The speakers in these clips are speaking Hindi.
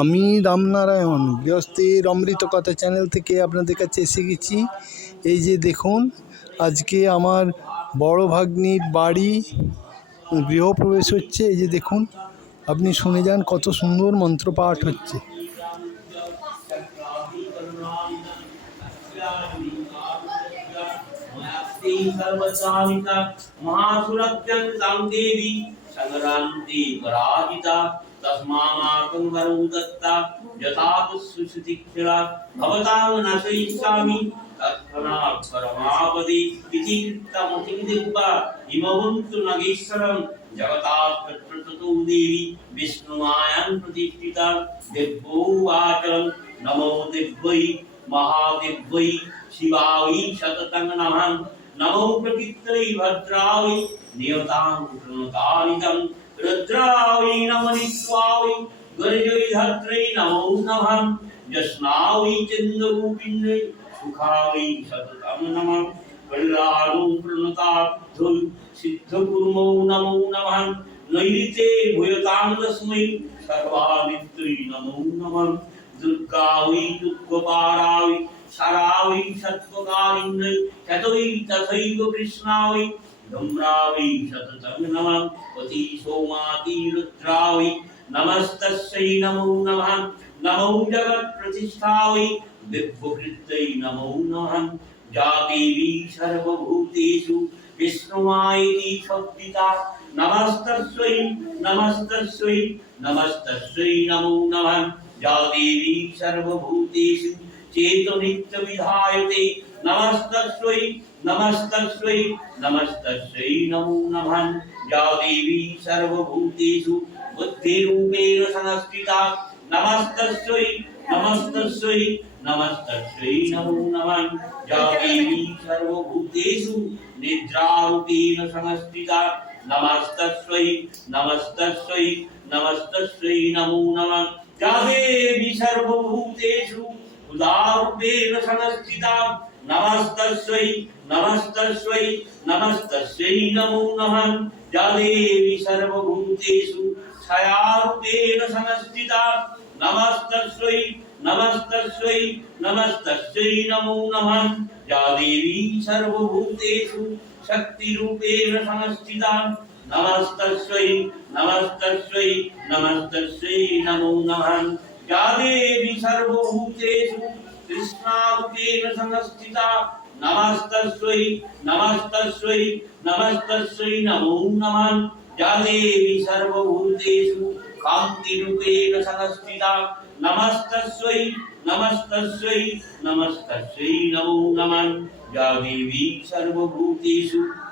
আমি রামনারায়ণ গৃহস্থের অমৃত কথা চ্যানেল থেকে আপনাদের কাছে এসে গেছি। এই যে দেখুন, আজকে আমার বড় ভাগ্নির বাড়ি গৃহপ্রবেশ হচ্ছে। এই যে দেখুন, আপনি শুনে যান কত সুন্দর মন্ত্র পাঠ হচ্ছে দেবী পরাজিতা। पराजिता तस्मामाकं वरं दत्ता यथा तु सुश्रुतिक्षरा भवतां न सहिष्यामि तत्क्षणात् परमावधि इति कृतमतिं दिग्वा हिमवन्तु नगेश्वरं जगतात् तत्प्रततो देवी विष्णुमायां प्रतिष्ठिता दिव्योवाच नमो दिव्यै महादिव्यै शिवायै शततं नमः नमो प्रकृत्यै भद्रायै नियतां कृणतानिदं रुद्रायै नमनित्वायै गर्जयै धत्रै नमो नमः। यस्नावै चन्द्ररूपिण्यै सुखावै शततं नमः। कल्याणो प्रणताब्धौ सिद्धकुर्मौ नमो नमः। नैऋते भूयतां तस्मै सर्वादित्यै नमो नमः। दुर्गा वै दुःखपारा वै सारा सत्त्वकारिण्यै शतवै तथैव कृष्णा वै धूम्रा वै शततं नमः। पति सोमाति रुद्रा वै नमस्तस्यै नमो नमः। नमो जगत्प्रतिष्ठा वै विभुकृत्यै नमो नमः। या देवी सर्वभूतेषु। विष्णुमायिति शब्दिता नमस्तस्यै नमस्तस्यै नमस्तस्यै नमो नमः। या देवी सर्वभूतेषु। चेतनित्यविधायते। नमस्तस्यै नमस्तस्यै नमस्तस्यै नमो नमः। या देवी सर्वभूतेषु बुद्धिरूपेण संस्थिता नमस्तस्यै नमस्तस्यै नमस्तस्यै नमो नमः। या देवी सर्वभूतेषु निद्रारूपेण संस्थिता नमस्तस्यै नमस्तस्यै नमस्तस्यै नमो नमः। या देवी सर्वभूतेषु उदारूपेण संस्थिता नमस्तस्यै नमस्तस्यै नमस्तस्यै नमो नमः। देवी सर्वभूतेषु छायारूपेण संस्थिता नमस्तस्यै नमस्तस्यै नमस्तस्यै नमो नमः। या देवी सर्वभूतेषु शक्तिरूपेण संस्थिता नमस्तस्यै नमस्तस्यै नमस्तस्यै नमो नमः। या देवी सर्वभूतेषु। कृष्णारूपेण संस्थिता। नमस्तस्यै नमस्तस्यै नमस्तस्यै नमो नमः। या देवी सर्वभूतेषु। कान्तिरूपेण संस्थिता। नमस्तस्यै नमस्तस्यै नमस्तस्यै नमो नमः। या देवी सर्वभूतेषु।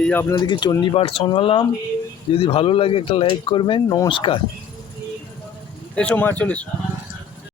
এই আপনাদেরকে চণ্ডীপাঠ শোনালাম। যদি ভালো লাগে একটা লাইক করবেন, নমস্কার। এসো মা, চলে এসো।